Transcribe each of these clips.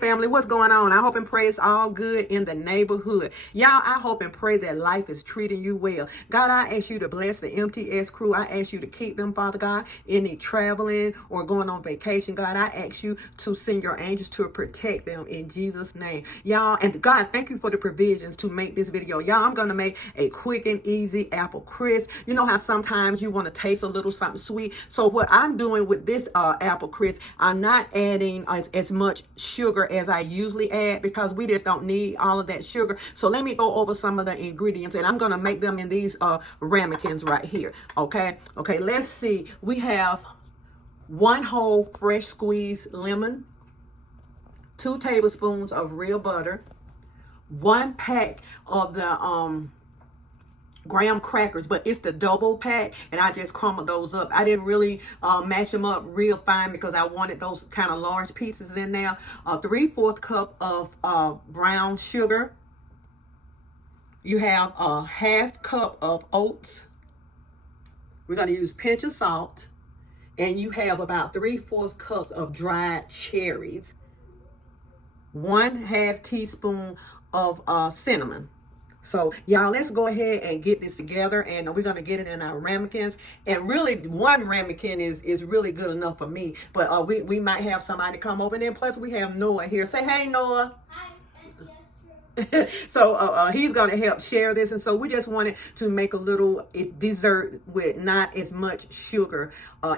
Family, what's going on? I hope and pray it's all good in the neighborhood. Y'all, I hope and pray that life is treating you well. God, I ask you to bless the MTS crew. I ask you to keep them, Father God, any traveling or going on vacation. God, I ask you to send your angels to protect them in Jesus' name. Y'all, and God, thank you for the provisions to make this video. Y'all, I'm going to make a quick and easy apple crisp. You know how sometimes you want to taste a little something sweet. So what I'm doing with this apple crisp, I'm not adding as much sugar as I usually add because we just don't need all of that sugar. So let me go over some of the ingredients, and I'm going to make them in these ramekins right here. Okay, let's see. We have 1 whole fresh squeezed lemon, 2 tablespoons of real butter, 1 pack of the graham crackers, but it's the double pack, and I just crumbled those up. I didn't really mash them up real fine because I wanted those kind of large pieces in there. 3/4 cup of brown sugar. You have a 1/2 cup of oats. We're going to use a pinch of salt, and you have about 3/4 cups of dried cherries, 1/2 teaspoon of cinnamon. So y'all, let's go ahead and get this together, and we're going to get it in our ramekins. And really, 1 ramekin is really good enough for me, but we might have somebody come over. And then plus we have Noah here. Say hey, Noah. Hi. So he's going to help share this, and so we just wanted to make a little dessert with not as much sugar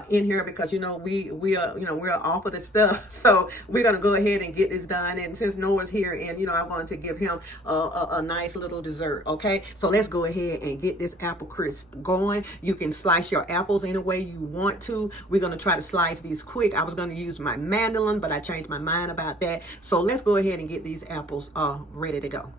in here, because we're off of the stuff. So we're going to go ahead and get this done, and since Noah's here, and I wanted to give him a nice little dessert. Okay, so let's go ahead and get this apple crisp going. You can slice your apples any way you want to. We're going to try to slice these quick. I was going to use my mandolin, but I changed my mind about that. So let's go ahead and get these apples ready to go.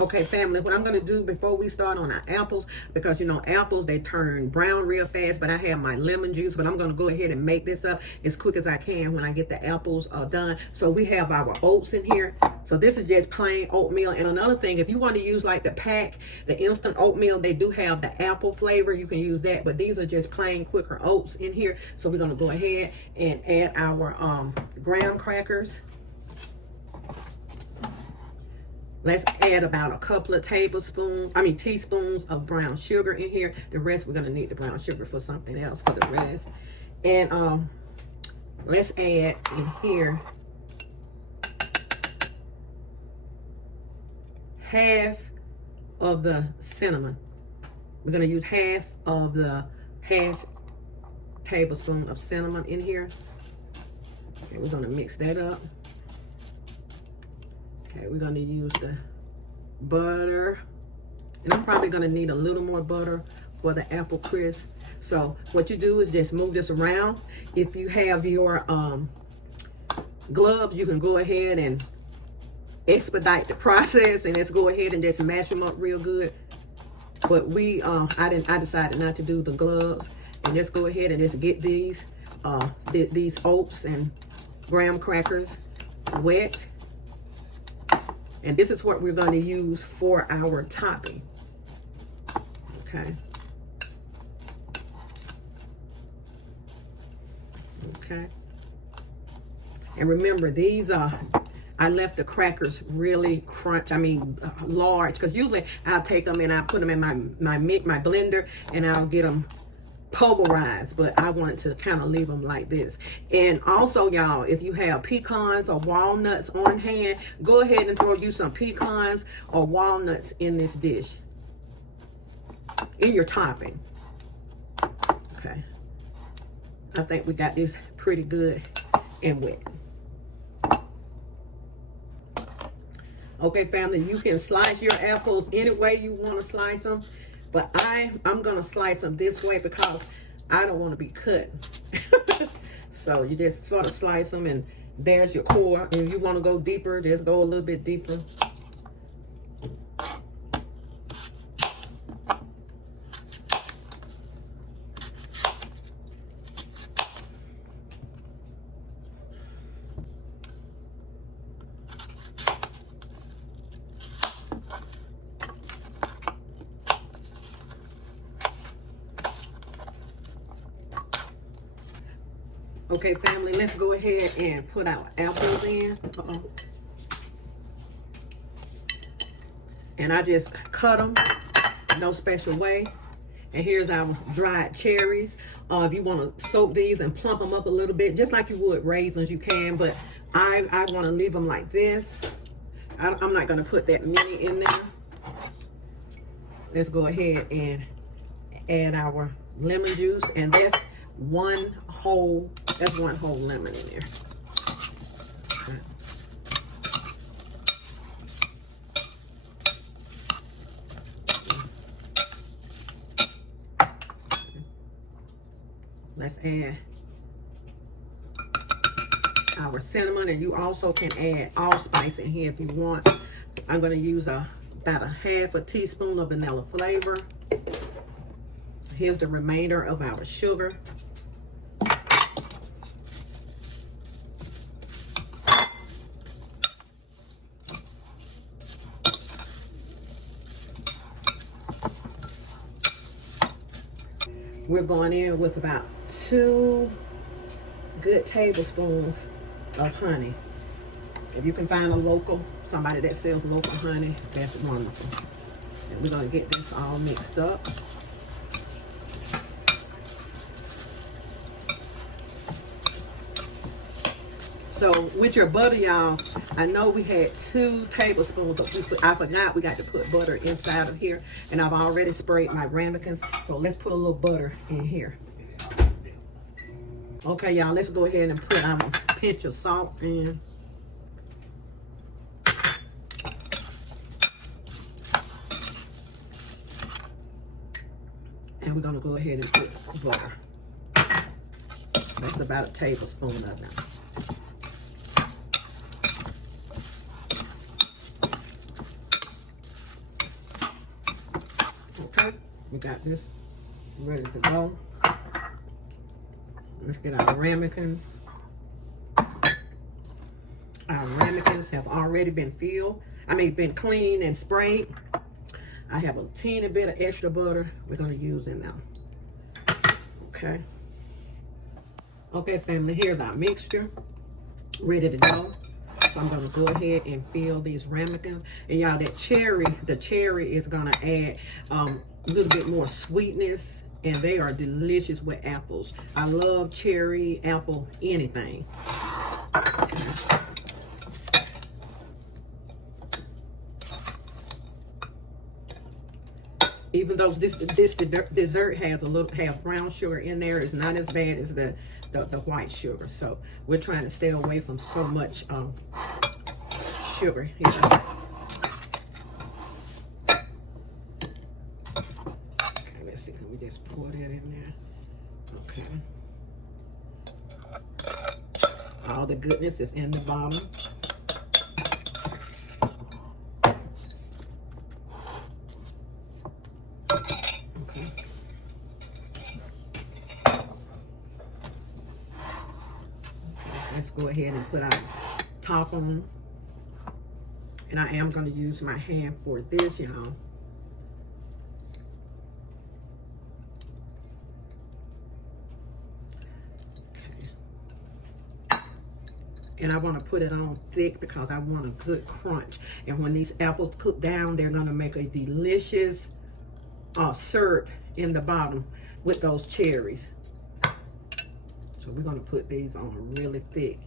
Okay, family, what I'm going to do before we start on our apples, because apples, they turn brown real fast, but I have my lemon juice, but I'm going to go ahead and make this up as quick as I can when I get the apples done. So we have our oats in here. So this is just plain oatmeal. And another thing, if you want to use like the pack, the instant oatmeal, they do have the apple flavor. You can use that, but these are just plain Quaker oats in here. So we're going to go ahead and add our graham crackers. Let's add about a couple of teaspoons of brown sugar in here. The rest, we're going to need the brown sugar for something else for the rest. And let's add in here 1/2 of the cinnamon. We're going to use 1/2 tablespoon of cinnamon in here. Okay, we're going to mix that up. Okay, we're going to use the butter, and I'm probably going to need a little more butter for the apple crisp. So what you do is just move this around. If you have your gloves, you can go ahead and expedite the process, and let's go ahead and just mash them up real good. But I decided not to do the gloves, and just go ahead and just get these oats and graham crackers wet. And this is what we're going to use for our topping. Okay. And remember, these I left the crackers really large, because usually I'll take them and I put them in my blender, and I'll get them pulverized, but I wanted to kind of leave them like this. And also, y'all, if you have pecans or walnuts on hand, go ahead and throw you some pecans or walnuts in this dish, in your topping. Okay, I think we got this pretty good and wet. Okay, family, you can slice your apples any way you want to slice them, but I'm going to slice them this way because I don't want to be cut. So you just sort of slice them, and there's your core. And if you want to go deeper, just go a little bit deeper. Okay, family, let's go ahead and put our apples in. And I just cut them, no special way. And here's our dried cherries. If you want to soak these and plump them up a little bit, just like you would raisins, you can. But I want to leave them like this. I'm not going to put that many in there. Let's go ahead and add our lemon juice. And that's one whole lemon in there. Okay. Let's add our cinnamon, and you also can add allspice in here if you want. I'm going to use about a half a teaspoon of vanilla flavor. Here's the remainder of our sugar. We're going in with about 2 good tablespoons of honey. If you can find somebody that sells local honey, that's wonderful. And we're going to get this all mixed up. So with your butter, y'all, I know we had 2 tablespoons, but I forgot we got to put butter inside of here. And I've already sprayed my ramekins. So let's put a little butter in here. Okay, y'all, let's go ahead and put our pinch of salt in. And we're going to go ahead and put butter. That's about a tablespoon of it. Okay, we got this ready to go. Let's get our ramekins. Our ramekins have already been been cleaned and sprayed. I have a teeny bit of extra butter we're going to use in them. Okay. Okay, family, here's our mixture ready to go. So I'm going to go ahead and fill these ramekins. And y'all, the cherry is going to add a little bit more sweetness, and they are delicious with apples. I love cherry, apple, anything. Even though this dessert has brown sugar in there, it's not as bad as the white sugar. So we're trying to stay away from so much sugar here. Okay, let's see. Can we just pour that in there? Okay. All the goodness is in the bottom. Let's go ahead and put our top on. And I am going to use my hand for this, y'all. Okay. And I want to put it on thick because I want a good crunch. And when these apples cook down, they're going to make a delicious syrup in the bottom with those cherries. So we're going to put these on really thick.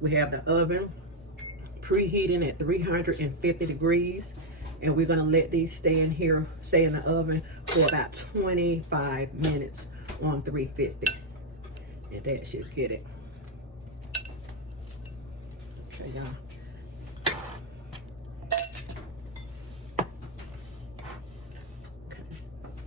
We have the oven preheating at 350 degrees. And we're going to let these stay in the oven for about 25 minutes on 350. And that should get it. Okay, y'all.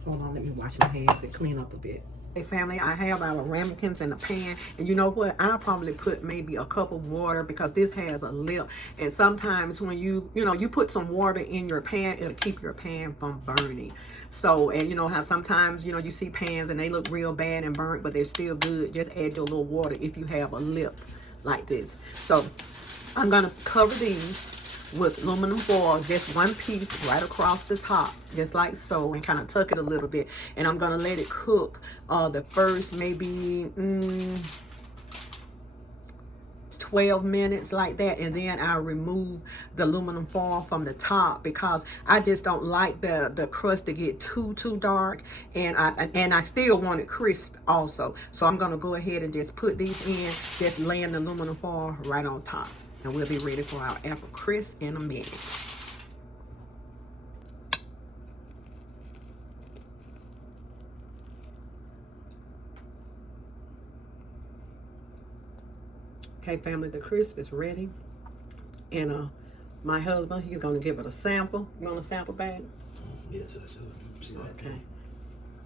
Hold on, let me wash my hands and clean up a bit. Hey family, I have our ramekins in the pan, and you know what? I'll probably put maybe a cup of water because this has a lip. And sometimes when you put some water in your pan, it'll keep your pan from burning. So, and you know how sometimes, you see pans and they look real bad and burnt, but they're still good. Just add your little water if you have a lip like this. So I'm gonna cover these with aluminum foil, just one piece right across the top, just like so, and kind of tuck it a little bit. And I'm gonna let it cook the first maybe 12 minutes like that, and then I'll remove the aluminum foil from the top, because I just don't like the crust to get too dark, and I still want it crisp also. So I'm gonna go ahead and just put these in, just laying the aluminum foil right on top, and we'll be ready for our apple crisp in a minute. Okay, family, the crisp is ready. And my husband, he's gonna give it a sample. You want a sample bag? Yes, I should. Okay.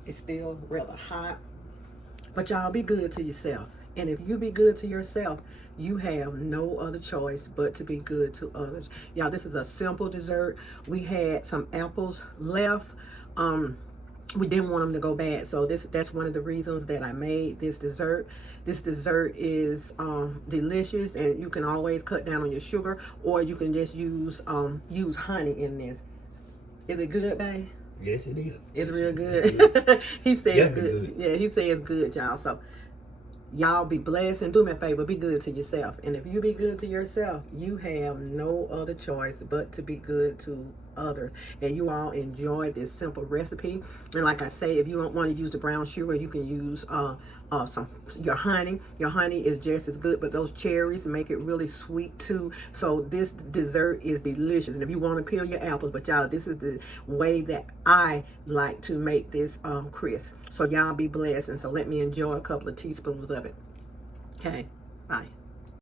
It's still rather hot. But y'all, be good to yourself. And if you be good to yourself, you have no other choice but to be good to others. Y'all, this is a simple dessert. We had some apples left. We didn't want them to go bad, so that's one of the reasons that I made this dessert. This dessert is delicious, and you can always cut down on your sugar, or you can just use honey in this. Is it good, babe? Yes, it is. It's real good. He said it's good. good. Yeah, he said it's good, y'all. So y'all be blessed, and do me a favor, be good to yourself. And if you be good to yourself, you have no other choice but to be good to others. And you all enjoy this simple recipe. And like I say, if you don't want to use the brown sugar, you can use your honey. Your honey is just as good, but those cherries make it really sweet too. So this dessert is delicious. And if you want to peel your apples, but y'all, this is the way that I like to make this crisp. So y'all be blessed, and so let me enjoy a couple of teaspoons of it. Okay, bye.